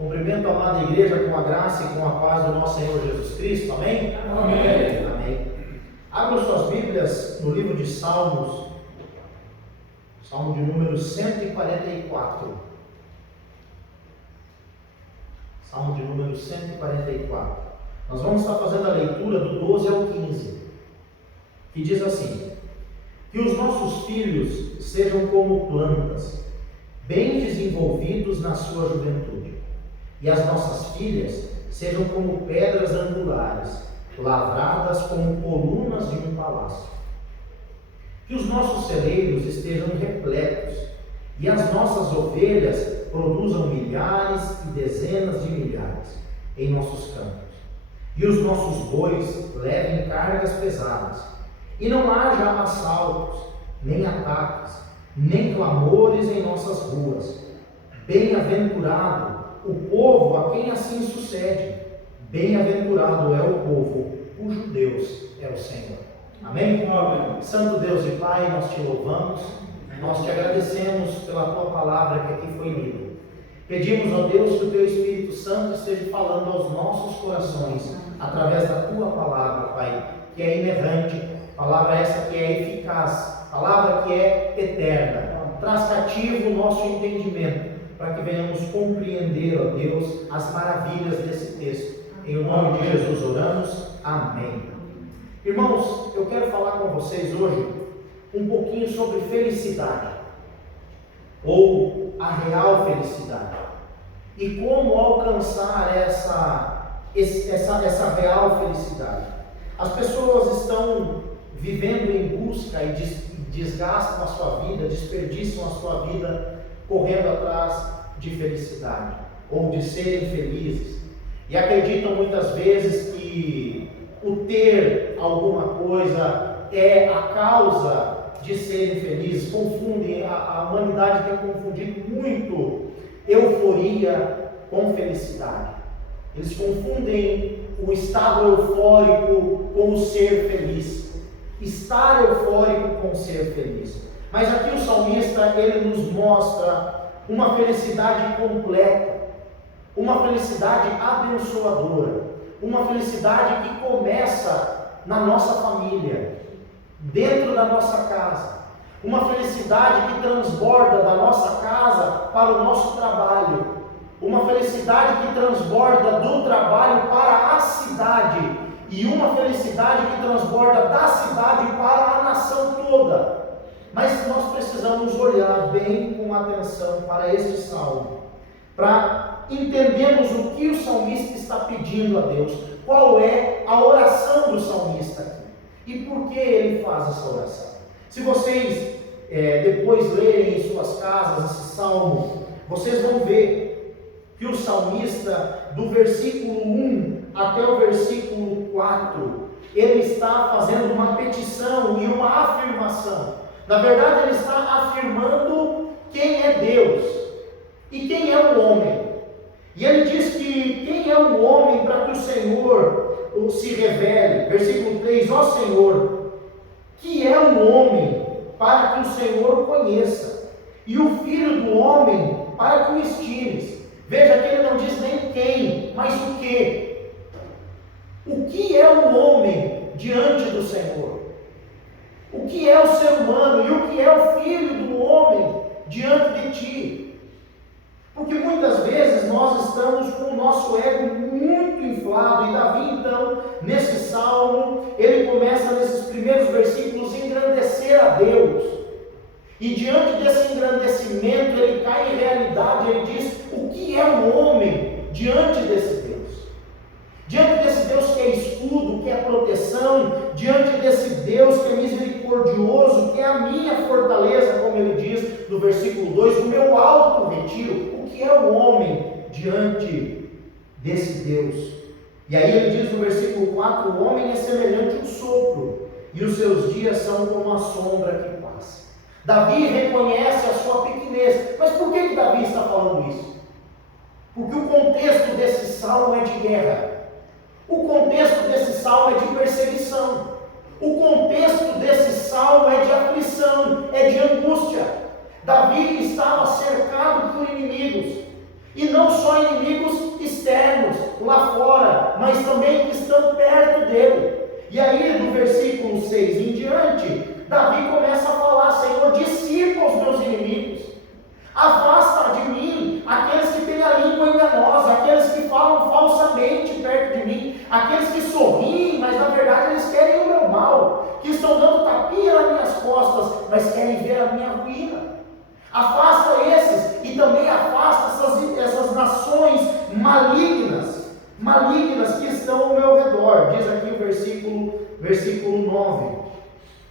Cumprimento a amada igreja com a graça e com a paz do nosso Senhor Jesus Cristo. Amém? Amém. Amém. Abram suas Bíblias no livro de Salmos, Salmo de número 144. Salmo de número 144. Nós vamos estar fazendo a leitura do 12 ao 15, que diz assim: que os nossos filhos sejam como plantas, bem desenvolvidos na sua juventude, e as nossas filhas sejam como pedras angulares, lavradas como colunas de um palácio. Que os nossos celeiros estejam repletos, e as nossas ovelhas produzam milhares e dezenas de milhares em nossos campos, e os nossos bois levem cargas pesadas, e não haja assaltos, nem ataques, nem clamores em nossas ruas. Bem-aventurado o povo a quem assim sucede. Bem-aventurado é o povo cujo Deus é o Senhor. Amém? Amém. Santo Deus e Pai, nós te louvamos, nós te agradecemos pela tua palavra que aqui foi lida. Pedimos, ó Deus, que o teu Espírito Santo esteja falando aos nossos corações através da tua palavra, Pai, que é inerrante, palavra essa que é eficaz, palavra que é eterna. Traz cativo o nosso entendimento, para que venhamos compreender, ó Deus, as maravilhas desse texto. Em nome de Jesus oramos. Amém. Irmãos, eu quero falar com vocês hoje um pouquinho sobre felicidade, ou a real felicidade, e como alcançar essa real felicidade. As pessoas estão vivendo em busca e desgastam a sua vida, desperdiçam a sua vida correndo atrás de felicidade, ou de serem felizes, e acreditam muitas vezes que o ter alguma coisa é a causa de serem felizes. Confundem, a humanidade tem confundido muito euforia com felicidade. Eles confundem o estado eufórico com o ser feliz, estar eufórico com ser feliz. Mas aqui o salmista, ele nos mostra uma felicidade completa, uma felicidade abençoadora, uma felicidade que começa na nossa família, dentro da nossa casa, uma felicidade que transborda da nossa casa para o nosso trabalho, uma felicidade que transborda do trabalho para a cidade, e uma felicidade que transborda da cidade para a nação toda. Mas nós precisamos olhar bem com atenção para este salmo, para entendermos o que o salmista está pedindo a Deus, qual é a oração do salmista aqui, e por que ele faz essa oração. Se vocês depois lerem em suas casas esse salmo, vocês vão ver que o salmista, do versículo 1 até o versículo 4, ele está fazendo uma petição e uma afirmação. Na verdade, ele está afirmando quem é Deus e quem é o homem. E ele diz que quem é o homem para que o Senhor se revele. Versículo 3: ó Senhor, que é o homem para que o Senhor conheça, e o filho do homem para que o estimes. Veja que ele não diz nem quem, mas o que. O que é o homem diante do Senhor? O que é o ser humano e o que é o filho do homem diante de ti? Porque muitas vezes nós estamos com o nosso ego muito inflado, e Davi então, nesse salmo, ele começa nesses primeiros versículos a engrandecer a Deus, e diante desse engrandecimento ele cai em realidade. Ele diz: o que é o homem diante desse Deus? Diante desse Deus que é escudo, que é proteção, diante desse Deus que é misericordioso, que é a minha fortaleza, como ele diz no versículo 2, o meu alto retiro. O que é o homem diante desse Deus? E aí ele diz no versículo 4, o homem é semelhante ao sopro, e os seus dias são como a sombra que passa. Davi reconhece a sua pequenez. Mas por que Davi está falando isso? Porque o contexto desse salmo é de guerra. O contexto desse salmo é de perseguição. O contexto desse salmo é de aflição, é de angústia. Davi estava cercado por inimigos. E não só inimigos externos, lá fora, mas também que estão perto dele. E aí, no versículo 6 em diante, Davi começa a falar: Senhor, dissipa os meus inimigos. Afasta de mim aqueles que têm a língua enganosa, aqueles que falam falsamente perto de mim, aqueles que sorriem, mas na verdade eles querem o meu mal, que estão dando tapinha nas minhas costas, mas querem ver a minha ruína. Afasta esses e também afasta essas nações malignas que estão ao meu redor. Diz aqui o versículo 9: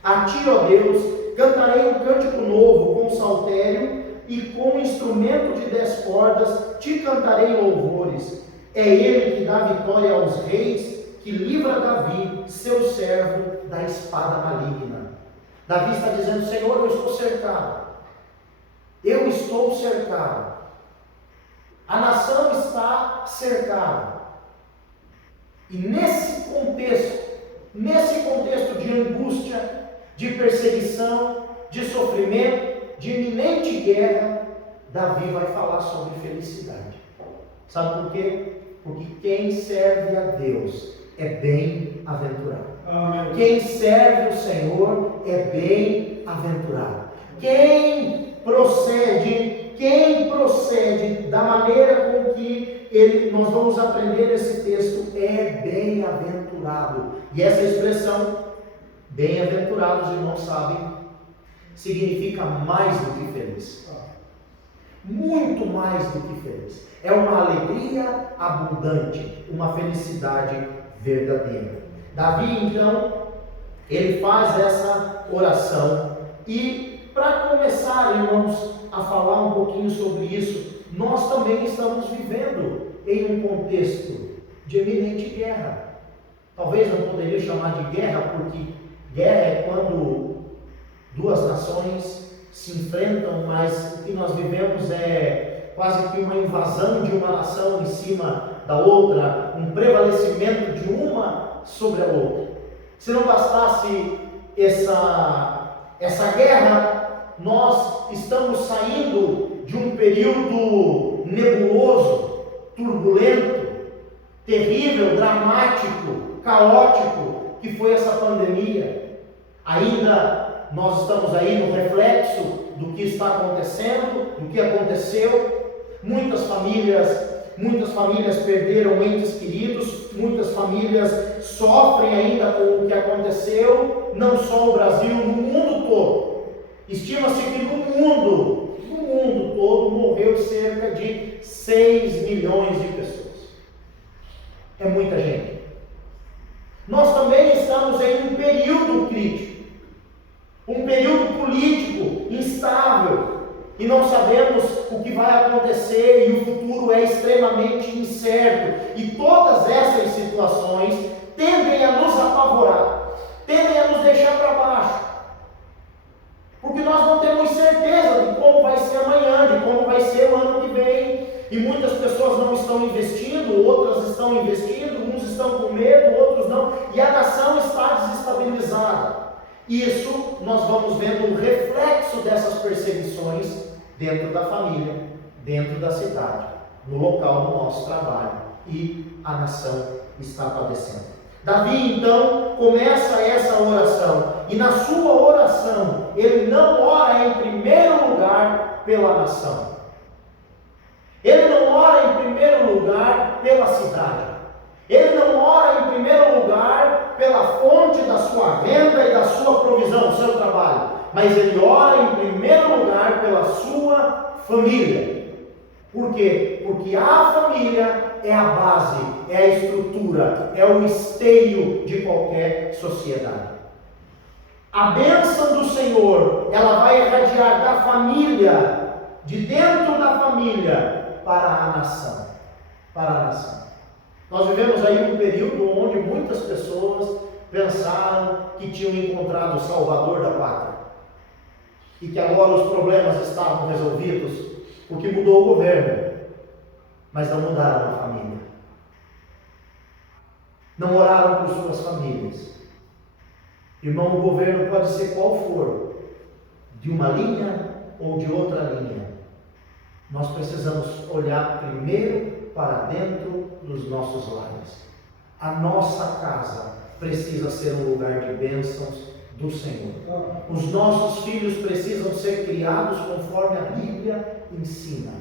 A ti, ó Deus, cantarei um cântico novo com saltério e com instrumento de 10 cordas, te cantarei louvores. É ele que dá vitória aos reis, que livra Davi, seu servo, da espada maligna. Davi está dizendo: Senhor, eu estou cercado. Eu estou cercado. A nação está cercada. E nesse contexto de angústia, de perseguição, de sofrimento, de iminente guerra, Davi vai falar sobre felicidade. Sabe por quê? Porque quem serve a Deus é bem-aventurado. Amém. Quem serve o Senhor é bem-aventurado. Quem procede da maneira com que nós vamos aprender esse texto é bem-aventurado. E essa expressão, bem-aventurados, irmãos sabem, significa mais do que feliz. Muito mais do que feliz. É uma alegria abundante, uma felicidade verdadeira. Davi, então, ele faz essa oração. E para começar, irmãos, a falar um pouquinho sobre isso, nós também estamos vivendo em um contexto de eminente guerra. Talvez não poderia chamar de guerra, porque guerra é quando duas nações se enfrentam, mas o que nós vivemos é quase que uma invasão de uma nação em cima da outra, um prevalecimento de uma sobre a outra. Se não bastasse essa guerra, nós estamos saindo de um período nebuloso, turbulento, terrível, dramático, caótico, que foi essa pandemia. Ainda nós estamos aí no reflexo do que está acontecendo, do que aconteceu. Muitas famílias perderam entes queridos, muitas famílias sofrem ainda com o que aconteceu, não só o Brasil, no mundo todo. Estima-se que no mundo todo morreu cerca de 6 milhões de pessoas. É muita gente. Nós também estamos em um período crítico, um período político instável, e não sabemos o que vai acontecer, e o futuro é extremamente incerto, e todas essas situações tendem a nos apavorar, tendem a nos deixar para baixo, porque nós não temos certeza de como vai ser amanhã, de como vai ser o ano que vem, e muitas pessoas não estão investindo, outras estão investindo, uns estão com medo, outros não, e a nação está desestabilizada. Isso nós vamos vendo o reflexo dessas perseguições dentro da família, dentro da cidade, no local do nosso trabalho, e a nação está padecendo. Davi então começa essa oração, e na sua oração ele não ora em primeiro lugar pela nação, ele não ora em primeiro lugar pela cidade, ele não ora em primeiro lugar pela fonte da sua renda e da sua provisão, o seu trabalho, mas ele ora em primeiro lugar pela sua família. Por quê? Porque a família é a base, é a estrutura, é o esteio de qualquer sociedade. A bênção do Senhor, ela vai irradiar da família, de dentro da família, para a nação. Para a nação. Nós vivemos aí um período onde muitas pessoas pensaram que tinham encontrado o Salvador da pátria, e que agora os problemas estavam resolvidos, porque mudou o governo, mas não mudaram a família. Não oraram por suas famílias. Irmão, o governo pode ser qual for, de uma linha ou de outra linha, nós precisamos olhar primeiro para dentro dos nossos lares. A nossa casa precisa ser um lugar de bênçãos do Senhor. Os nossos filhos precisam ser criados conforme a Bíblia ensina,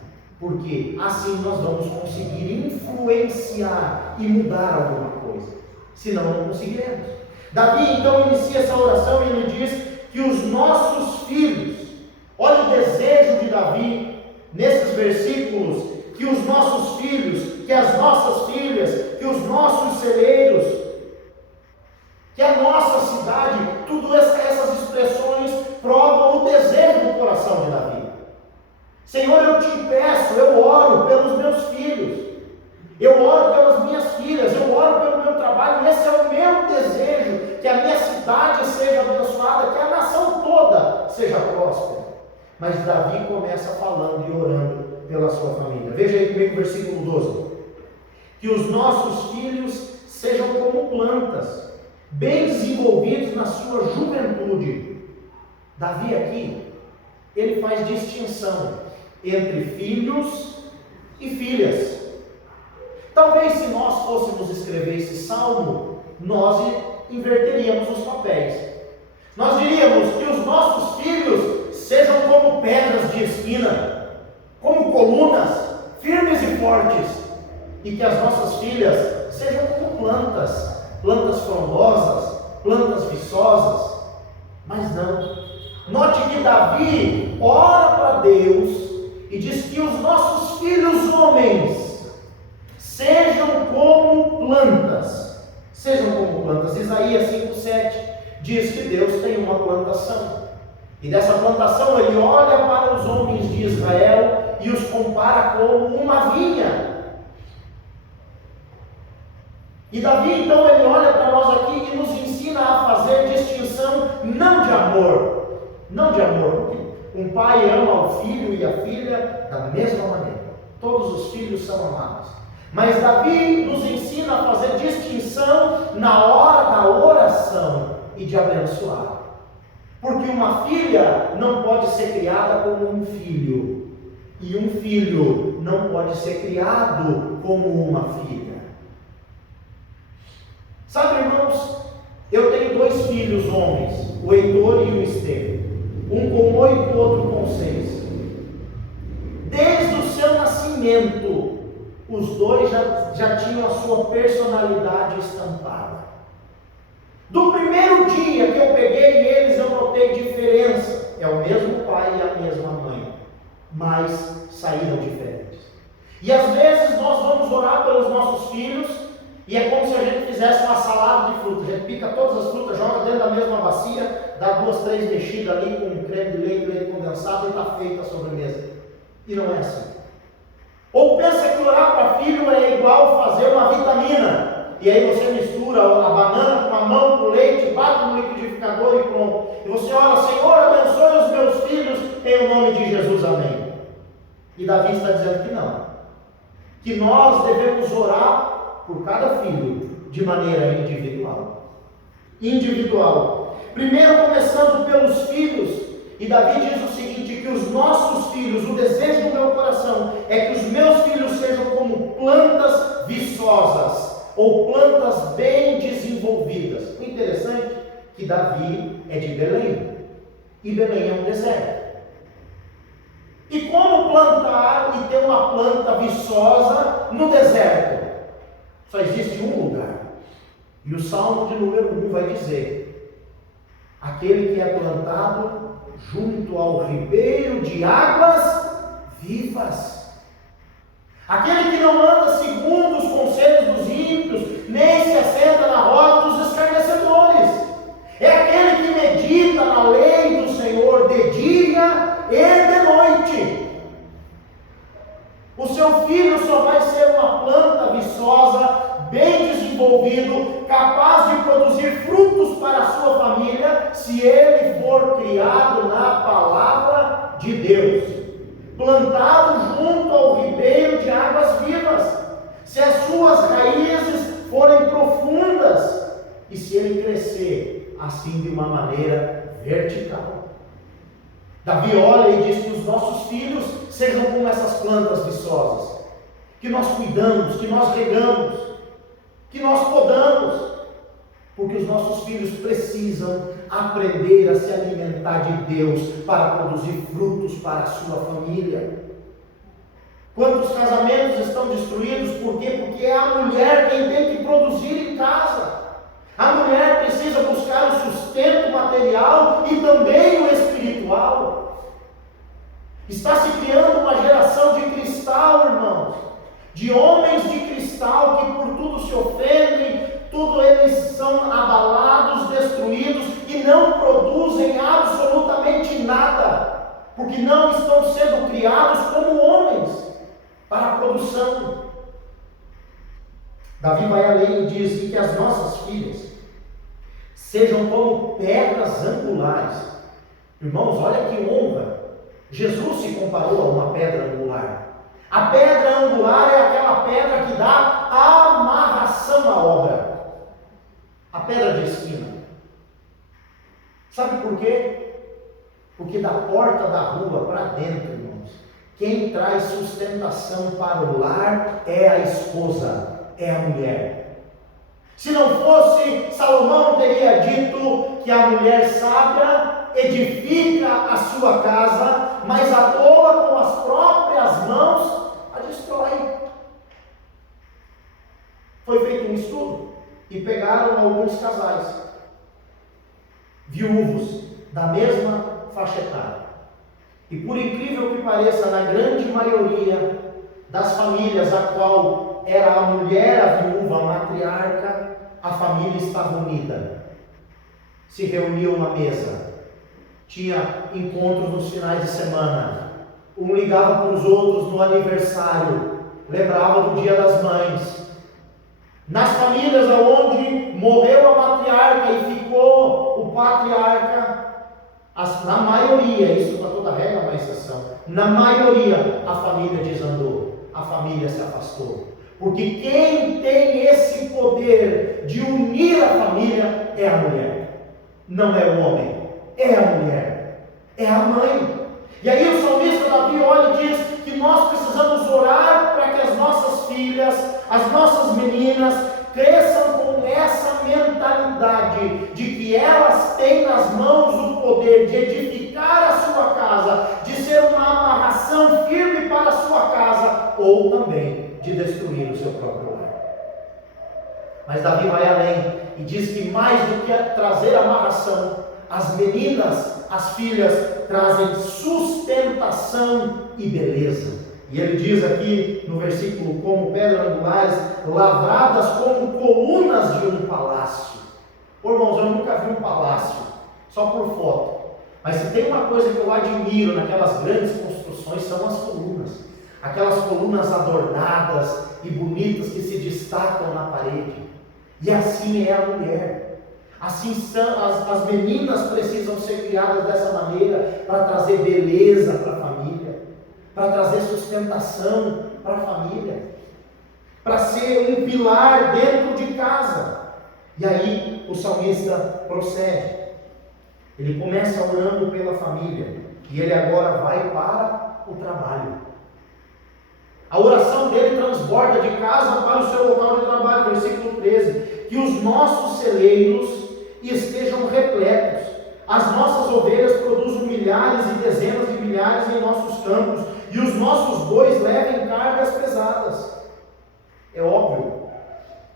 porque assim nós vamos conseguir influenciar e mudar alguma coisa, senão não conseguiremos. Davi então inicia essa oração e ele diz que os nossos filhos, olha o desejo de Davi nesses versículos, que os nossos filhos, que as nossas filhas, que os nossos celeiros, que a nossa cidade, tudo essas expressões provam o desejo do coração de Davi. Senhor, eu te peço, eu oro pelos meus filhos, eu oro pelas minhas filhas, eu oro pelo meu trabalho, esse é o meu desejo, que a minha cidade seja abençoada, que a nação toda seja próspera. Mas Davi começa falando e orando pela sua família. Veja aí comigo o versículo 12. Que os nossos filhos sejam como plantas, bem desenvolvidos na sua juventude. Davi aqui, ele faz distinção entre filhos e filhas. Talvez se nós fôssemos escrever esse salmo, nós inverteríamos os papéis. Nós diríamos que os nossos filhos sejam como pedras de espina, como colunas, firmes e fortes, e que as nossas filhas sejam como plantas, plantas frondosas, plantas viçosas. Mas não. Note que Davi ora para Deus e diz que os nossos filhos homens sejam como plantas. Sejam como plantas. Isaías 5,7 diz que Deus tem uma plantação. E dessa plantação ele olha para os homens de Israel e os compara como uma vinha. E Davi então ele olha para nós aqui e nos ensina a fazer distinção não de amor, porque um pai ama o filho e a filha da mesma maneira, todos os filhos são amados, mas Davi nos ensina a fazer distinção na hora da oração e de abençoar, porque uma filha não pode ser criada como um filho, e um filho não pode ser criado como uma filha. Sabe, irmãos, eu tenho 2 filhos homens, o Heitor e o Estevão, um com 8, outro com 6. Desde o seu nascimento, os dois já tinham a sua personalidade estampada. Do primeiro dia que eu peguei eles, eu notei diferença. É o mesmo pai e a mesma mãe, mas saíram diferentes. E às vezes nós vamos orar pelos nossos filhos, e é como se a gente fizesse uma salada de frutas. A gente pica todas as frutas, joga dentro da mesma bacia, dá 2, 3 mexidas ali com creme de leite, leite condensado e está feita a sobremesa. E não é assim. Ou pensa que orar para filho é igual fazer uma vitamina. E aí você mistura a banana com a mão, com o leite, bate no liquidificador e pronto. E você ora, Senhor, abençoe os meus filhos em o nome de Jesus, amém. E Davi está dizendo que não. Que nós devemos orar por cada filho, de maneira individual. Primeiro começando pelos filhos, e Davi diz o seguinte, que os nossos filhos, o desejo do meu coração, é que os meus filhos sejam como plantas viçosas, ou plantas bem desenvolvidas. O interessante é que Davi é de Belém, e Belém é um deserto. E como plantar e ter uma planta viçosa no deserto? Só existe um lugar. E o Salmo de número 1 vai dizer: aquele que é plantado junto ao ribeiro de águas vivas. Aquele que não anda segundo os conselhos dos ímpios, nem se assenta na roda dos escarnecedores. É aquele que medita na lei do Senhor de dia e de noite. O seu filho só vai ser uma planta viçosa, bem desenvolvido, capaz de produzir frutos para a sua família, se ele for criado na palavra de Deus, plantado junto ao ribeiro de águas vivas, se as suas raízes forem profundas e se ele crescer assim de uma maneira vertical. Davi olha e diz que os nossos filhos sejam como essas plantas viçosas, que nós cuidamos, que nós regamos, que nós podamos, porque os nossos filhos precisam aprender a se alimentar de Deus para produzir frutos para a sua família. Quantos casamentos estão destruídos? Por quê? Porque é a mulher quem tem que produzir em casa. A mulher precisa buscar o sustento material e também o espiritual. Está se criando uma geração de cristal, irmãos, de homens de cristal que por tudo se ofendem, tudo eles são abalados, destruídos e não produzem absolutamente nada, porque não estão sendo criados como homens para a produção. Davi vai além e diz que as nossas filhas sejam como pedras angulares. Irmãos, olha que honra! Jesus se comparou a uma pedra angular. A pedra angular é aquela pedra que dá amarração à obra. A pedra de esquina. Sabe por quê? Porque da porta da rua para dentro, irmãos, quem traz sustentação para o lar é a esposa, é a mulher. Se não fosse, Salomão teria dito que a mulher sábia edifica a sua casa, mas a tola com as próprias mãos a destrói. Foi feito um estudo e pegaram alguns casais viúvos da mesma faixa etária. E por incrível que pareça, na grande maioria das famílias a qual era a mulher a viúva, a matriarca, a família estava unida. Se reuniam à mesa, tinha encontros nos finais de semana, um ligava para os outros no aniversário, lembrava do Dia das Mães. Nas famílias onde morreu a matriarca e ficou o patriarca, na maioria, isso para toda regra é uma exceção, na maioria a família desandou, a família se afastou. Porque quem tem esse poder de unir a família é a mulher, não é o homem, é a mulher, é a mãe. E aí o salmista Davi olha e diz que nós precisamos orar para que as nossas filhas, as nossas meninas, cresçam com essa mentalidade de que elas têm nas mãos o poder de edificar a sua casa, de ser uma amarração firme para a sua casa, ou também de destruir o seu próprio lar. Mas Davi vai além e diz que mais do que trazer amarração, as meninas, as filhas, trazem sustentação e beleza. E ele diz aqui no versículo, como pedras angulares, lavradas como colunas de um palácio. Ô, irmãos, eu nunca vi um palácio, só por foto. Mas se tem uma coisa que eu admiro naquelas grandes construções, são as colunas. Aquelas colunas adornadas e bonitas que se destacam na parede. E assim é a mulher. Assim são, as meninas precisam ser criadas dessa maneira para trazer beleza para a família, para trazer sustentação para a família, para ser um pilar dentro de casa. E aí o salmista procede. Ele começa orando pela família e ele agora vai para o trabalho. A oração dele transborda de casa para o seu local de trabalho, versículo 13. Que os nossos celeiros estejam repletos, as nossas ovelhas produzam milhares e dezenas de milhares em nossos campos, e os nossos bois levem cargas pesadas. É óbvio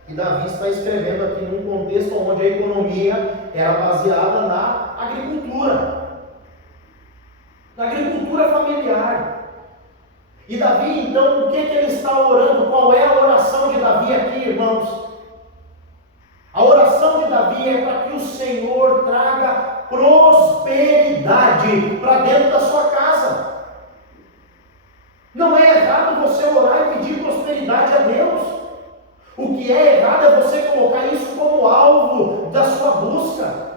que Davi está escrevendo aqui num contexto onde a economia era baseada na agricultura familiar. E Davi, então, o que ele está orando? Qual é a oração de Davi aqui, irmãos? A oração de Davi é para que o Senhor traga prosperidade para dentro da sua casa. Não é errado você orar e pedir prosperidade a Deus. O que é errado é você colocar isso como alvo da sua busca.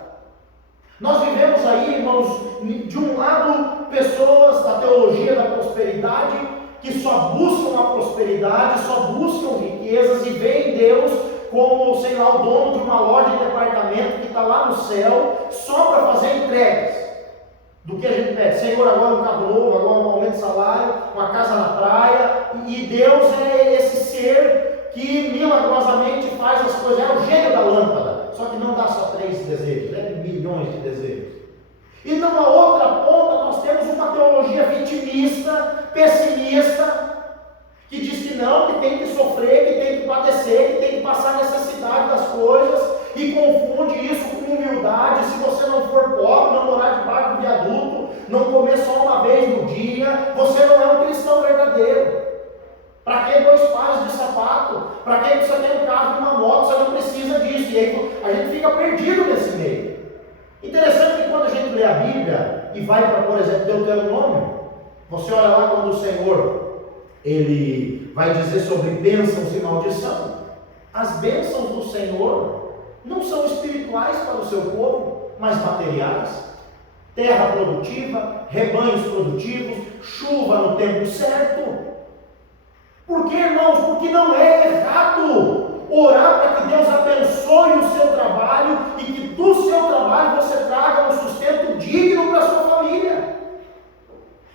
Nós vivemos aí, irmãos, de um lado, pessoas da teologia da prosperidade que só buscam a prosperidade, só buscam riquezas e veem Deus como, sei lá, o dono de uma loja de departamento que está lá no céu só para fazer entregas. do que a gente pede. Senhor, agora um carro novo, agora um aumento de salário, uma casa na praia. E Deus é esse ser que milagrosamente faz as coisas, é o gênio da lâmpada, só que não dá só 3 desejos, é milhões de desejos. E numa outra ponta nós temos uma teologia vitimista, pessimista, que diz que não, que tem que sofrer, que tem que padecer, que tem que passar necessidade das coisas, e confunde isso com humildade. Se você não for pobre, não morar debaixo do viaduto, não comer só uma vez no dia, você não é um cristão verdadeiro. Para que 2 pares de sapato? Para que você tem um carro e uma moto? Você não precisa disso. E aí a gente fica perdido nesse meio. Interessante que quando a gente lê a Bíblia e vai para, por exemplo, Deuteronômio, você olha lá quando o Senhor ele vai dizer sobre bênçãos e maldição. As bênçãos do Senhor não são espirituais para o seu povo, mas materiais. Terra produtiva, rebanhos produtivos, chuva no tempo certo. Por que, irmãos? Porque não é errado orar para que Deus abençoe o seu trabalho e que do seu trabalho você traga um sustento digno para a sua família.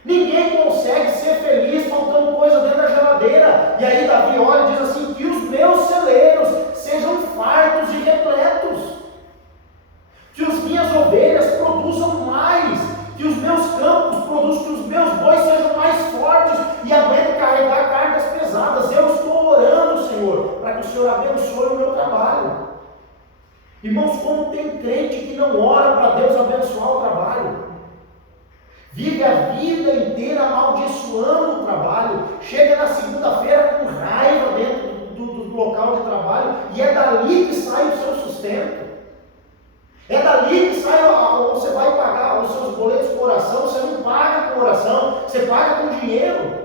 Ninguém consegue ser feliz faltando coisa dentro da geladeira. E aí Davi olha e diz assim: que os meus celeiros sejam fartos e repletos, que as minhas ovelhas produzam mais, que os meus campos produzam, que os meus bois sejam mais fortes e aguentem carregar cargas pesadas. Eu estou orando, Senhor, para que o Senhor abençoe o meu trabalho. Irmãos, como tem crente que não ora para Deus abençoar o trabalho, vive a vida inteira amaldiçoando o trabalho, chega na segunda-feira com raiva dentro do local de trabalho, e é dali que sai o seu sustento. É dali que sai, você vai pagar os seus boletos com oração. Você não paga com oração, você paga com dinheiro.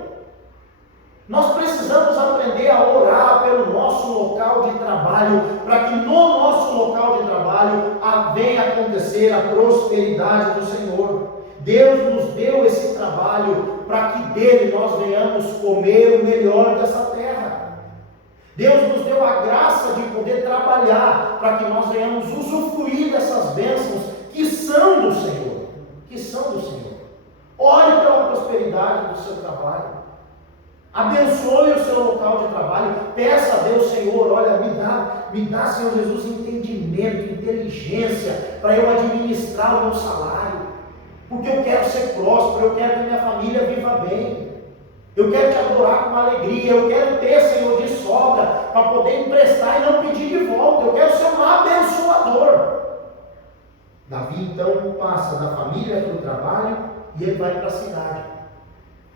Nós precisamos aprender a orar pelo nosso local de trabalho, para que no nosso local de trabalho venha acontecer a prosperidade do Senhor. Deus nos deu esse trabalho para que dele nós venhamos comer o melhor dessa terra. Deus nos deu a graça de poder trabalhar para que nós venhamos usufruir dessas bênçãos que são do Senhor. Que são do Senhor. Ore pela prosperidade do seu trabalho. Abençoe o seu local de trabalho. Peça a Deus: Senhor, olha, me dá, Senhor Jesus, entendimento, inteligência para eu administrar o meu salário. Porque eu quero ser próspero, eu quero que minha família viva bem. Eu quero te adorar com alegria, eu quero ter, Senhor, de sobra, para poder emprestar e não pedir de volta. Eu quero ser um abençoador. Davi então passa da família para o trabalho e ele vai para a cidade.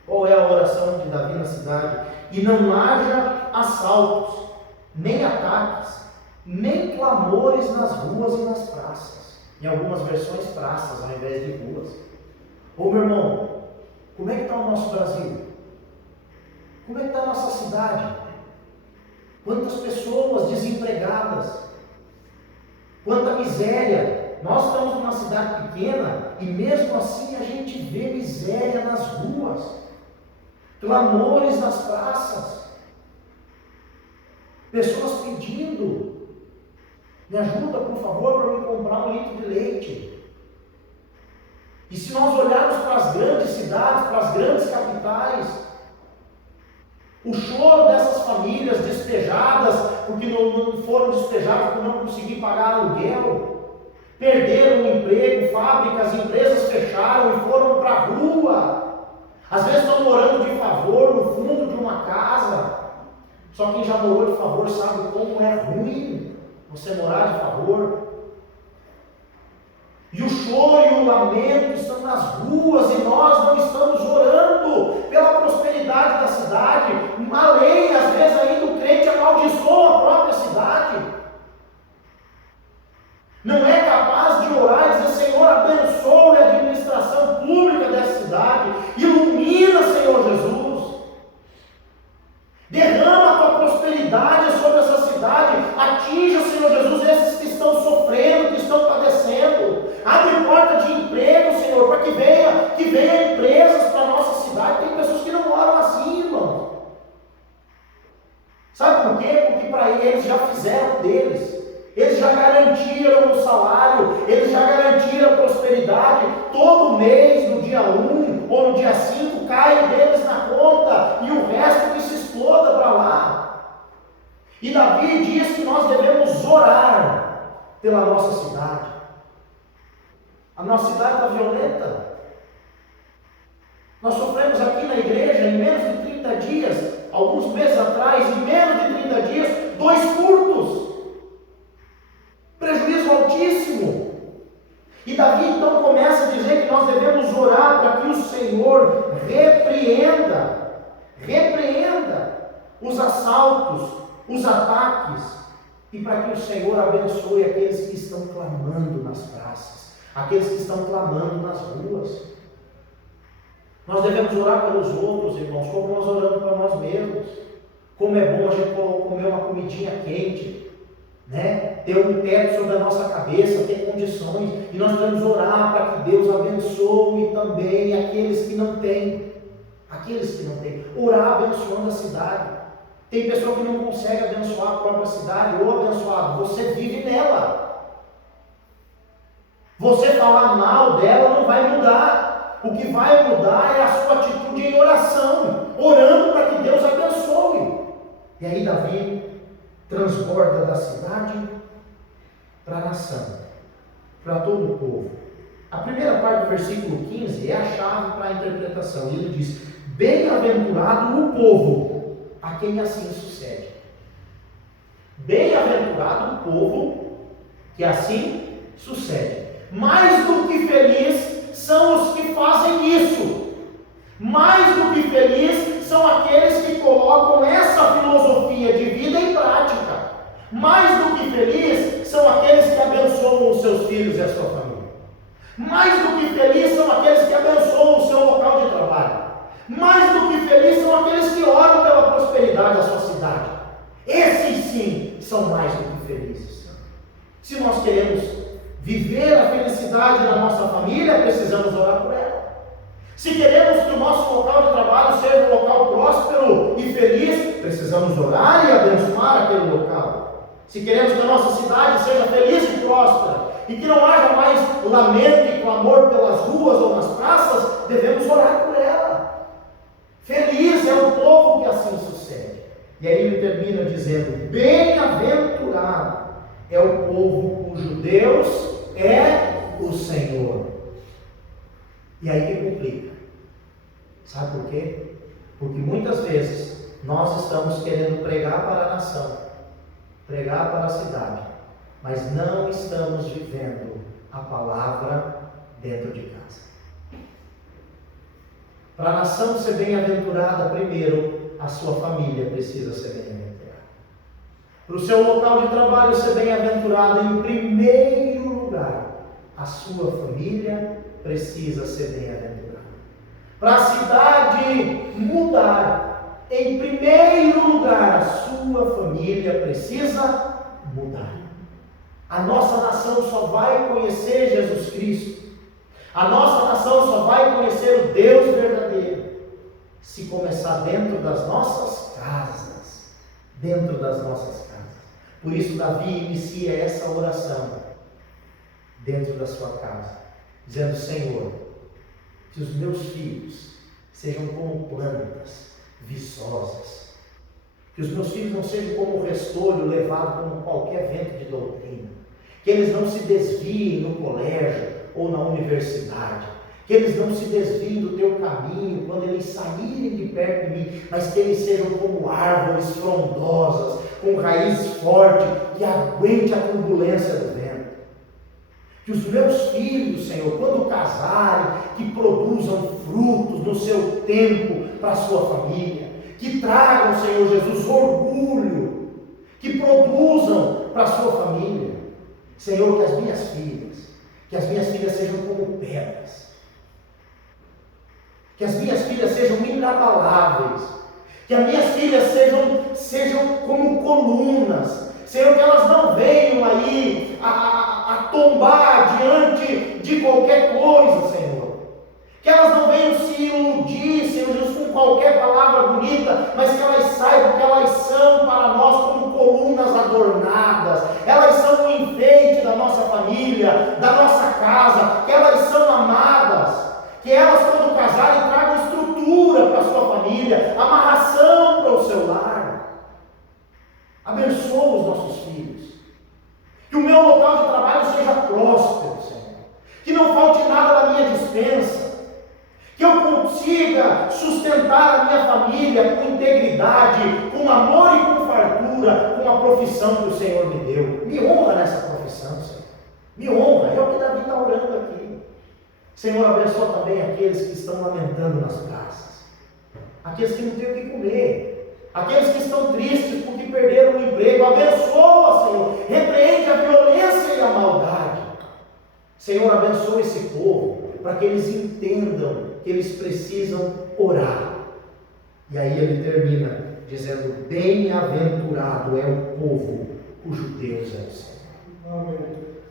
Qual é a oração de Davi na cidade? E não haja assaltos, nem ataques, nem clamores nas ruas e nas praças. Em algumas versões, praças ao invés de ruas. Ô meu irmão, como é que está o nosso Brasil? Como é que está a nossa cidade? Quantas pessoas desempregadas? Quanta miséria! Nós estamos numa cidade pequena e mesmo assim a gente vê miséria nas ruas, clamores nas praças, pessoas pedindo: me ajuda, por favor, para me comprar um litro de leite. E se nós olharmos para as grandes cidades, para as grandes capitais, o choro dessas famílias despejadas, porque não foram despejadas porque não conseguiram pagar aluguel, perderam o emprego, fábricas, empresas fecharam e foram para a rua. Às vezes estão morando de favor no fundo de uma casa. Só quem já morou de favor sabe como é ruim você morar de favor. E o choro e o lamento estão nas ruas e nós não estamos orando pela prosperidade da cidade. Além, às vezes, ainda o crente amaldiçoa a própria cidade. Não é capaz de orar e dizer: Senhor, abençoe a administração pública dessa cidade. Ilumina, Senhor Jesus. Derrama a tua prosperidade sobre essa cidade. Atinja, Senhor Jesus, esses que estão sofrendo, que estão padecendo. Abre porta de emprego, Senhor, para que venha empresas para a nossa cidade. Tem pessoas que não oram assim, irmão. Sabe por quê? Porque para eles já fizeram deles. Eles já garantiram o salário, eles já garantiram a prosperidade. Todo mês, no dia 1 ou no dia 5, cai deles na conta, e o resto que se exploda para lá. E Davi diz que nós devemos orar pela nossa cidade. A nossa cidade está violenta. Nós sofremos aqui na igreja, em menos de 30 dias, alguns meses atrás, em menos de 30 dias, 2 furtos. Prejuízo altíssimo. E Davi então começa a dizer que nós devemos orar para que o Senhor repreenda os assaltos, os ataques, e para que o Senhor abençoe aqueles que estão clamando nas praças, aqueles que estão clamando nas ruas. Nós devemos orar pelos outros, irmãos, como nós oramos para nós mesmos. Como é bom a gente comer uma comidinha quente, né? Ter um teto sobre a nossa cabeça, ter condições, e nós devemos orar para que Deus abençoe também aqueles que não têm. Orar abençoando a cidade. Tem pessoa que não consegue abençoar a própria cidade. Ou abençoado, você vive nela. Você falar mal dela não vai mudar. O que vai mudar é a sua atitude em oração, orando para que Deus abençoe. E aí Davi transborda da cidade para a nação, para todo o povo. A primeira parte do versículo 15 é a chave para a interpretação. Ele diz: bem-aventurado o povo a quem assim sucede. Bem-aventurado o povo que assim sucede. Mais do que feliz são os que fazem isso. Mais do que feliz são aqueles que colocam essa filosofia de vida em prática. Mais do que feliz são aqueles que abençoam os seus filhos e a sua família. Mais do que feliz são aqueles que abençoam o seu local de trabalho. Mais do que feliz são aqueles que oram pela prosperidade da sua cidade. Esses sim são mais do que felizes. Se nós queremos viver a felicidade da nossa família, precisamos orar por ela. Se queremos que o nosso local de trabalho seja um local próspero e feliz, precisamos orar e abençoar aquele local. Se queremos que a nossa cidade seja feliz e próspera, e que não haja mais lamento e clamor pelas ruas ou nas praças, devemos orar por ela. Feliz é o povo que assim sucede. E aí ele termina dizendo: bem-aventurado é o povo cujo Deus é o Senhor. E aí que complica. Sabe por quê? Porque muitas vezes nós estamos querendo pregar para a nação, pregar para a cidade, mas não estamos vivendo a palavra dentro de casa. Para a nação ser bem-aventurada, primeiro a sua família precisa ser bem-aventurada. Para o seu local de trabalho ser bem-aventurado, em primeiro lugar, a sua família precisa ser bem-aventurada. Para a cidade mudar, em primeiro lugar, a sua família precisa mudar. A nossa nação só vai conhecer Jesus Cristo. A nossa nação só vai conhecer o Deus verdadeiro se começar dentro das nossas casas. Dentro das nossas casas. Por isso Davi inicia essa oração dentro da sua casa, dizendo: Senhor, que os meus filhos sejam como plantas viçosas, que os meus filhos não sejam como restolho levado como qualquer vento de doutrina, que eles não se desviem no colégio ou na universidade, que eles não se desviem do teu caminho quando eles saírem de perto de mim, mas que eles sejam como árvores frondosas, com raízes fortes, que aguente a turbulência do vento. Que os meus filhos, Senhor, quando casarem, que produzam frutos no seu tempo para a sua família, que tragam, Senhor Jesus, orgulho, que produzam para a sua família. Senhor, que as minhas filhas sejam como pedras, que as minhas filhas sejam inabaláveis, que as minhas filhas sejam como colunas, Senhor, que elas não venham aí a tombar diante de qualquer coisa, Senhor, que elas não venham se iludir, Senhor Jesus, com qualquer palavra bonita, mas que elas saibam que elas são para nós como colunas adornadas, elas são um Abençoa os nossos filhos. Que o meu local de trabalho seja próspero, Senhor. Que não falte nada na minha despensa. Que eu consiga sustentar a minha família com integridade, com amor e com fartura, com a profissão que o Senhor me deu. Me honra nessa profissão, Senhor. Me honra. É o que Davi está orando aqui. Senhor, abençoa também aqueles que estão lamentando nas praças. Aqueles que não têm o que comer. Aqueles que estão tristes porque perderam o emprego. Abençoa, Senhor. Repreende a violência e a maldade. Senhor, abençoa esse povo, para que eles entendam que eles precisam orar. E aí ele termina dizendo: bem-aventurado é o povo cujo Deus é o Senhor. Amém.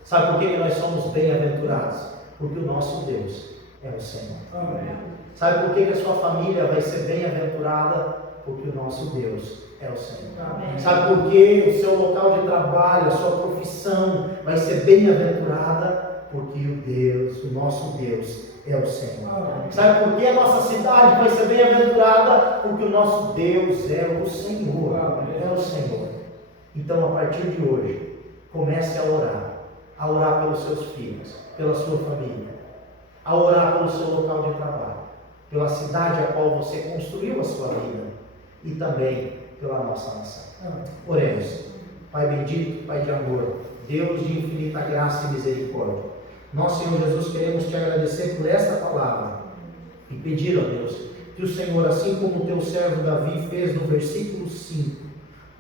Sabe por que nós somos bem-aventurados? Porque o nosso Deus é o Senhor. Amém. Sabe por que a sua família vai ser bem-aventurada? Porque o nosso Deus é o Senhor. Amém. Sabe por que o seu local de trabalho, a sua profissão vai ser bem-aventurada? Porque o nosso Deus é o Senhor. Amém. Sabe por que a nossa cidade vai ser bem-aventurada? Porque o nosso Deus é o Senhor. Amém. É o Senhor. Então, a partir de hoje, comece a orar pelos seus filhos, pela sua família, a orar pelo seu local de trabalho, pela cidade a qual você construiu a sua vida e também pela nossa nação. Oremos. Pai bendito, Pai de amor, Deus de infinita graça e misericórdia, nós, Senhor Jesus, queremos te agradecer por esta palavra e pedir, ó Deus, que o Senhor, assim como o teu servo Davi fez no versículo 5,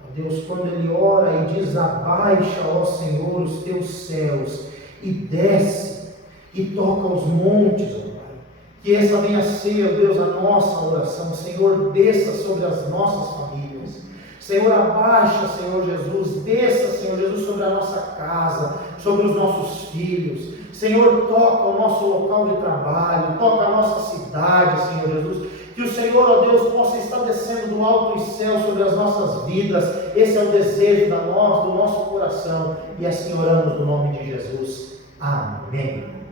ó Deus, quando ele ora e diz: abaixa, ó Senhor, os teus céus e desce e toca os montes, ó Pai, que essa venha a ser, ó Deus, a nossa oração. Senhor, desça sobre as nossas famílias. Senhor, abaixa, Senhor Jesus, desça, Senhor Jesus, sobre a nossa casa, sobre os nossos filhos. Senhor, toca o nosso local de trabalho, toca a nossa cidade, Senhor Jesus. Que o Senhor, ó Deus, possa estar descendo do alto dos céus sobre as nossas vidas. Esse é o desejo do nosso coração. E assim oramos no nome de Jesus. Amém.